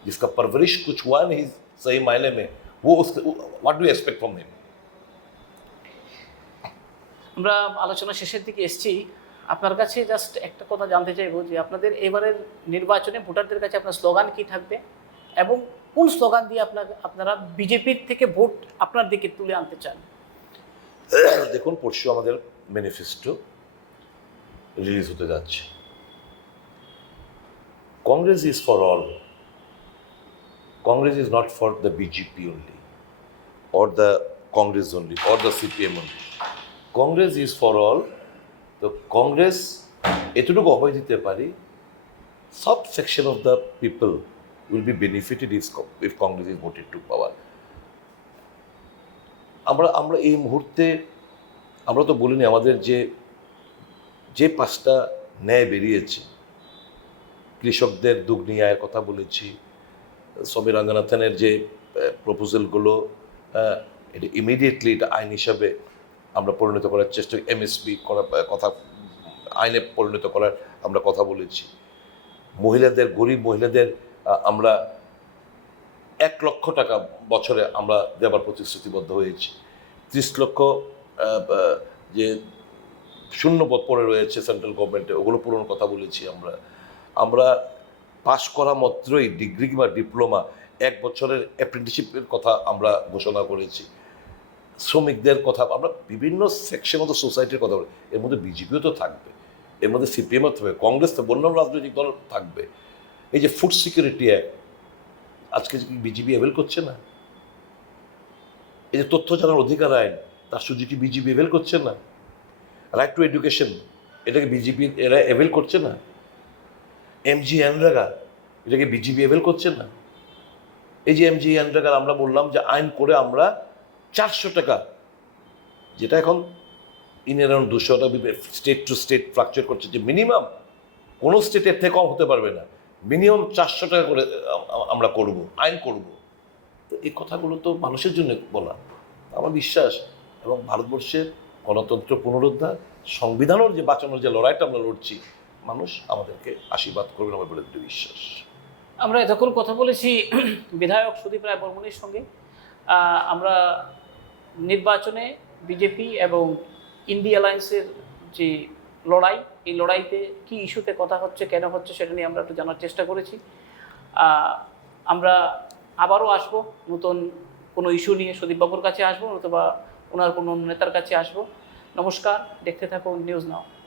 जिसका परवरिश कुछ हुआ नहीं सही मायने में, वो उसके what do you expect from him? আমরা আলোচনা শেষের দিকে এসেছি, আপনার কাছে জাস্ট একটা কথা জানতে চাইবো যে আপনাদের এবারের নির্বাচনে ভোটারদের কাছে আপনার স্লোগান কি থাকবে এবং কোন স্লোগান দিয়ে আপনারা বিজেপির থেকে ভোট আপনার দিকে তুলে আনতে চান? দেখুন, পরশু আমাদের ম্যানিফেস্টো রিলিজ হতে যাচ্ছে। Congress is for all. Congress is not for the BJP only, or the Congress only, or the CPM only. Congress is for all. The Congress, এতটুকু অভয় দিতে পারি, সব section of the people will be benefited if Congress is voted to power. আমরা এই মুহূর্তে আমরা তো বলিনি, আমাদের যে 5টা ন্যায় বেরিয়েছে, কৃষকদের দুগ্নি আয়ের কথা বলেছি, সমীর রঙ্গনাথনের যে প্রপোজালগুলো, এটা ইমিডিয়েটলি এটা আইন হিসাবে আমরা পরিণত করার চেষ্টা, এমএসপি করার কথা, আইনে পরিণত করার আমরা কথা বলেছি। মহিলাদের, গরিব মহিলাদের আমরা 1 লক্ষ টাকা বছরে আমরা দেওয়ার প্রতিশ্রুতিবদ্ধ হয়েছি। 30 লক্ষ যে শূন্যপদ পড়ে রয়েছে সেন্ট্রাল গভর্নমেন্টে, ওগুলো পূরণের কথা বলেছি আমরা পাশ করা মাত্রই ডিগ্রি বা ডিপ্লোমা 1 বছরের অ্যাপ্রেন্টিসশিপের কথা আমরা ঘোষণা করেছি। শ্রমিকদের কথা, আমরা বিভিন্ন সেকশন অফ দ্য সোসাইটির কথা বলি। এর মধ্যে বিজেপিও তো থাকবে, এর মধ্যে সিপিএমও থাকবে, কংগ্রেস তো বন্য রাজনৈতিক দল থাকবে। এই যে ফুড সিকিউরিটি অ্যাক্ট, আজকে কি বিজেপি অ্যাভেল করছে না? এই যে তথ্য জানার অধিকার আইন, তার সুযোগ কি বিজেপি অ্যাভেল করছে না? রাইট টু এডুকেশন, এটাকে বিজেপি এরা অ্যাভেল করছে না? এমজি এনরেগা, এটাকে বিজেপি অ্যাভেল করছে না? এই যে এমজি এনরেগার আমরা বললাম যে আইন করে আমরা 400 টাকা, যেটা এখন ইন অ্যারাউন্ড 200 টাকা, স্টেট টু স্টেট ফ্লাকচুয়েট করছে, যে মিনিমাম কোনো স্টেটের থেকে কম হতে পারবে না, মিনিমাম 400 টাকা করে আমরা করব, আইন করব। তো এই কথাগুলো তো মানুষের জন্য বলা। আমার বিশ্বাস, এবং ভারতবর্ষের গণতন্ত্র পুনরুদ্ধার, সংবিধানের যে বাঁচানোর যে লড়াইটা আমরা লড়ছি, মানুষ আমাদেরকে আশীর্বাদ করবেন আমার বলে দৃঢ় বিশ্বাস। আমরা এতক্ষণ কথা বলেছি বিধায়ক সুদীপ রায় বর্মণের সঙ্গে। আমরা নির্বাচনে বিজেপি এবং ইন্ডি অ্যালায়েন্সের যে লড়াই, এই লড়াইতে কি ইস্যুতে কথা হচ্ছে, কেন হচ্ছে, সেটা নিয়ে আমরা একটু জানার চেষ্টা করেছি। আমরা আবারও আসবো নতুন কোনো ইস্যু নিয়ে, সুদীপবাবুর কাছে আসবো অথবা ওনার কোনো নেতার কাছে আসবো। নমস্কার, দেখতে থাকুন নিউজ নাও।